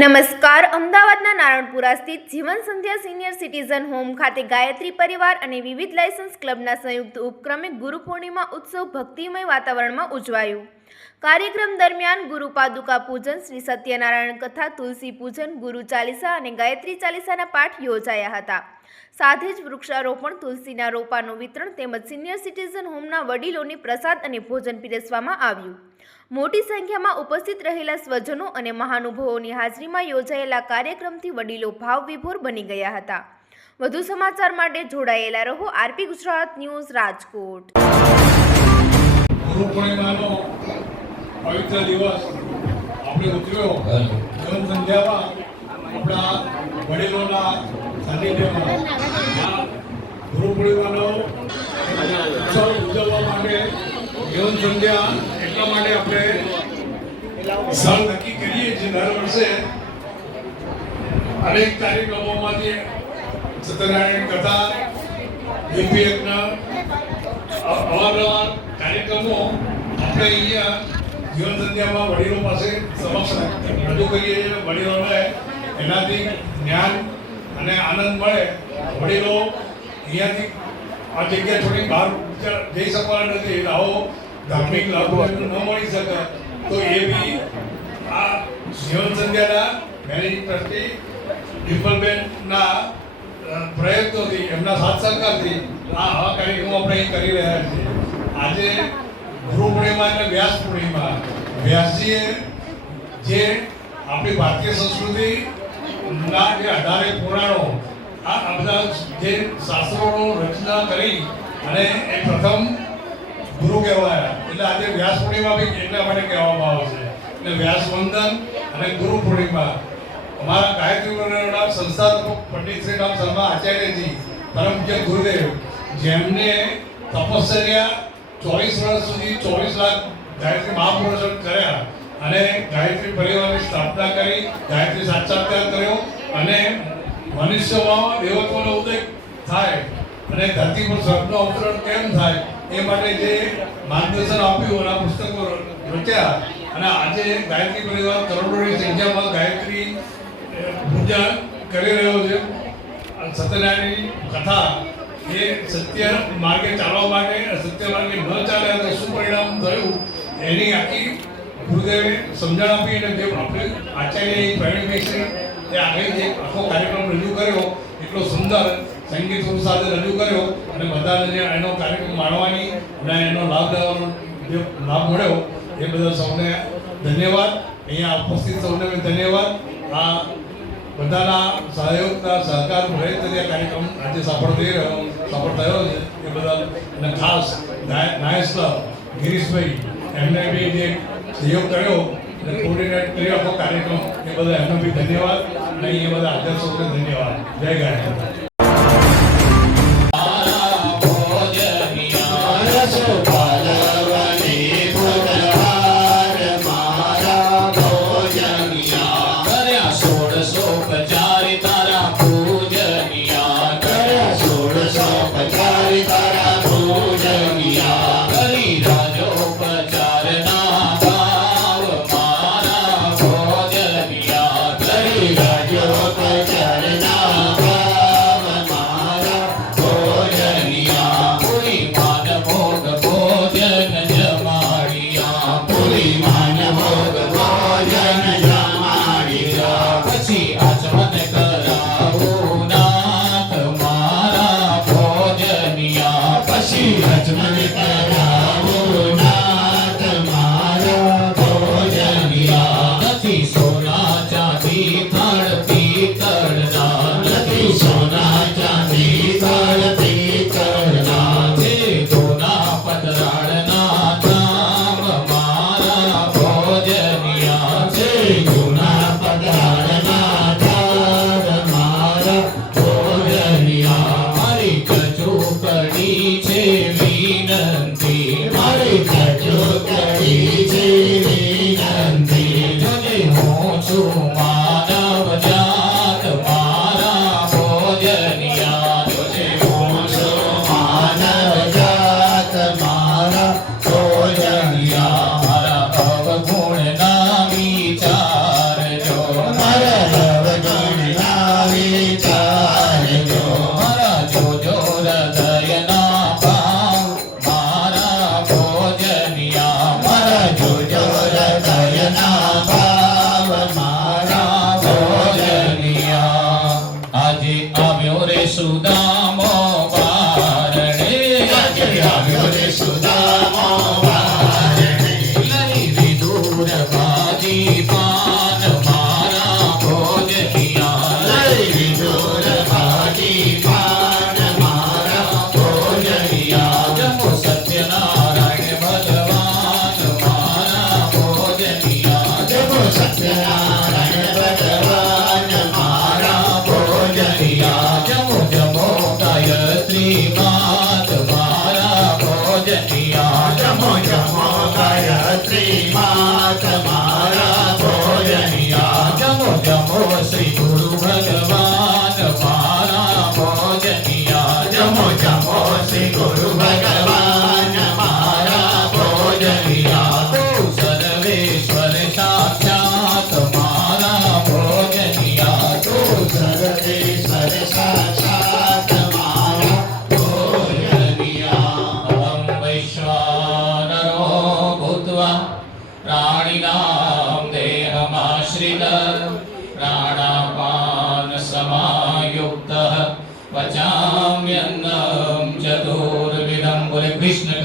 નમસ્કાર. અમદાવાદના નારણપુરા સ્થિત જીવન સંધ્યા સિનિયર સિટીઝન હોમ ખાતે ગાયત્રી પરિવાર અને વિવિધ લાયસન્સ ક્લબના સંયુક્ત ઉપક્રમે ગુરુ પૂર્ણિમા ઉત્સવ ભક્તિમય વાતાવરણમાં ઉજવાયો. કાર્યક્રમ દરમિયાન ગુરુ પાદુકા પૂજન, શ્રી સત્યનારાયણ કથા, તુલસી પૂજન, ગુરુ ચાલીસા અને ગાયત્રી ચાલીસાના પાઠ યોજાયા હતા. સાથે જ વૃક્ષારોપણ, તુલસીના રોપાનું વિતરણ તેમજ સિનિયર સિટીઝન હોમના વડીલોને પ્રસાદ અને ભોજન પીરસવામાં આવ્યું. મોટી સંખ્યામાં ઉપસ્થિત રહેલા સ્વજનો અને મહાનુભાવોની હાજરીમાં યોજાયેલા કાર્યક્રમથી વડીલો ભાવ વિભોર બની ગયા હતા. વધુ સમાચાર માટે જોડાયેલા રહો આરપી ગુજરાત ન્યૂઝ, રાજકોટ. ગુરુ પૂર્ણિમાનો પવિત્ર દિવસ આપણે ઉજવ્યો. જીવન સંધ્યામાં આપણા વડીલોના સાનિધ્યમાં ગુરુ પૂર્ણિમાનો ઉત્સવ ઉજવવા માટે જીવન સંધ્યા એટલા માટે આપણે સ્થળ નક્કી કરીએ છીએ. દર વર્ષે અનેક કાર્યક્રમોમાંથી સત્યનારાયણ કથા, યુપી યજ્ઞ, અવારનવાર કાર્યક્રમો આપણે અહીંયા જીવન સંધ્યામાં વડીલો પાસે સમક્ષ રજૂ કરીએ છીએ. વડીલોને એનાથી જ્ઞાન અને આનંદ મળે. વડીલો અહીંયાથી આ જગ્યા છોડી બહાર જઈ શકવાના નથી. આવો ધાર્મિક લાભો ન મળી શકે તો એ બી આ જીવન સંધ્યાના મેનેજિંગ ટ્રસ્ટી ડિમ્પલબેનના પ્રયત્નોથી, એમના સાથ સહકારથી આવા કાર્યક્રમો આપણે અહીં કરી રહ્યા છીએ. આજે ગુરુ પૂર્ણિમા એટલે વ્યાસ પૂર્ણિમા. વ્યાસજીએ જે આપણી ભારતીય સંસ્કૃતિના જે 18 પુરાણો, આ બધા જે શાસ્ત્રોનો રચના કરી અને એ પ્રથમ ગુરુ કહેવાયા. એટલે આજે વ્યાસ પૂર્ણિમા બી એટલા માટે કહેવામાં આવે છે. એટલે વ્યાસ વંદન અને ગુરુ પૂર્ણિમા. અમારા ગાયત્રી મંડળના સંસ્થાપક પંડિત શ્રી રામ શર્મા આચાર્યજી, પરમ પૂજ્ય ગુરુદેવ, જેમને તપશ્ચર્યા 24 વર્ષ સુધી 24 લાખ ગાયત્રી મહાપુરુષો કર્યા અને ગાયત્રી પરિવારની સ્થાપના કરી, ગાયત્રી સાક્ષાત્કાર કર્યો અને મનુષ્યમાં દેવત્વનો ઉદય થાય અને ધરતી પર સ્વર્ગનો અવતરણ કેમ થાય એ માટે જે માર્ગદર્શન આપ્યું અને પુસ્તકો રચ્યા. અને આજે ગાયત્રી પરિવાર કરોડોની સંખ્યામાં ગાયત્રી પૂજા કરી રહ્યો છે. સત્યનારાયણની કથા એ સત્ય માર્ગે ચાલવા માટે, સત્ય માર્ગે ન ચાલે તો શું પરિણામ થયું એની આખી ગુરુદેવે સમજણ આપી. અને જે આપણે આચાર્ય પ્રવીણભાઈ એ આગળ જે આખો કાર્યક્રમ રજૂ કર્યો, એટલો સુંદર સંગીત સાથે રજૂ કર્યો અને બધાને એનો કાર્યક્રમ માણવાની અને એનો લાભ લેવાનો જે લાભ મળ્યો એ બધા સૌને ધન્યવાદ. અહીંયા ઉપસ્થિત સૌને ધન્યવાદ. આ બધાના સહયોગના સહકાર પ્રયત્નથી આ કાર્યક્રમ આજે સફળ થયો છે એ બદલ. અને ખાસ નાયસ ક્લબ ગિરીશભાઈ, એમને બી જે સહયોગ કર્યો અને કોર્ડિનેટ કર્યો આખો કાર્યક્રમ, એ બધા એમનો બી ધન્યવાદ. અને એ બધા આદર સૌને ધન્યવાદ. જય ગાયત્રી. વિનંતી ભોજનિયા જમો જમો ગાયત્રી માં તમારા ભોજનિયા જમો જમો શ્રી ગુરુ ભગવાન મારા ભોજનિયા જમો જમો શ્રી ગુરુ ભગવાન મારા ભોજનિયા તું સર્વેશ્વર સાક્ષાત મારા ભોજનિયા તું સર્વેશ્વર સાક્ષાત મારા ભોજનિયા અહં વૈશ્વાનરો ભૂત્વા પ્રાણિનાં દેહમાશ્રિત પ્રાણાપાન સમાયુક્તઃ પચામ્યન્નં ચતુર્વિધં બોલે કૃષ્ણ